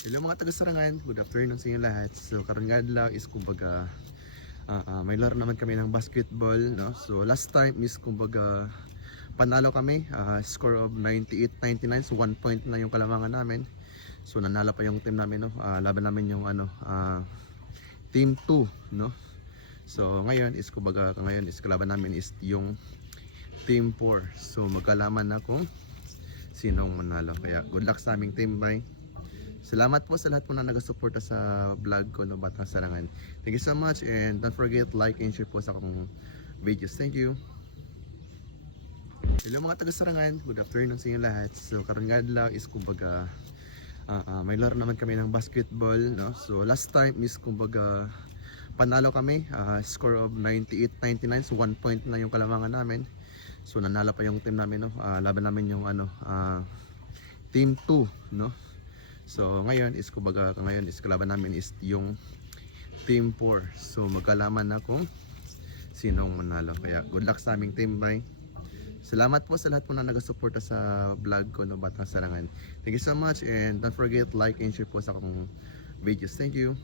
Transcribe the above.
Hello mga taga-Sarangan, good afternoon sa inyo lahat. So karon nga adlaw is kumbaga may laro naman kami ng basketball, no? So last time is kumbaga panalo kami, score of 98-99, so 1 point na yung kalamangan namin. So nanalo pa yung team namin, no? Laban namin yung team 2, no? So ngayon is kumbaga kalaban namin is yung team 4. So magkalaman na kung sinong manalo. Kaya good luck sa aming team, bye. Salamat po sa lahat po na nagasuporta sa vlog ko, no, Batang Sarangan. Thank you so much and don't forget like and share po sa akong videos. Thank you. Hello mga taga-Sarangan, good afternoon sa inyo lahat. So karon nga adlaw is kumbaga may laro naman kami ng basketball, no? So last time is kumbaga panalo kami, score of 98-99, so 1 point na yung kalamangan namin. So nanalo pa yung team namin, no? Laban namin yung team 2, no? So ngayon is kalaban namin is yung team 4. So magkalaman na kung sinong manalo. Kaya good luck sa aming team, bye. Salamat po sa lahat po na nagasuporta sa vlog ko, no, Batang Sarangan. Thank you so much and don't forget like and share po sa akong videos. Thank you.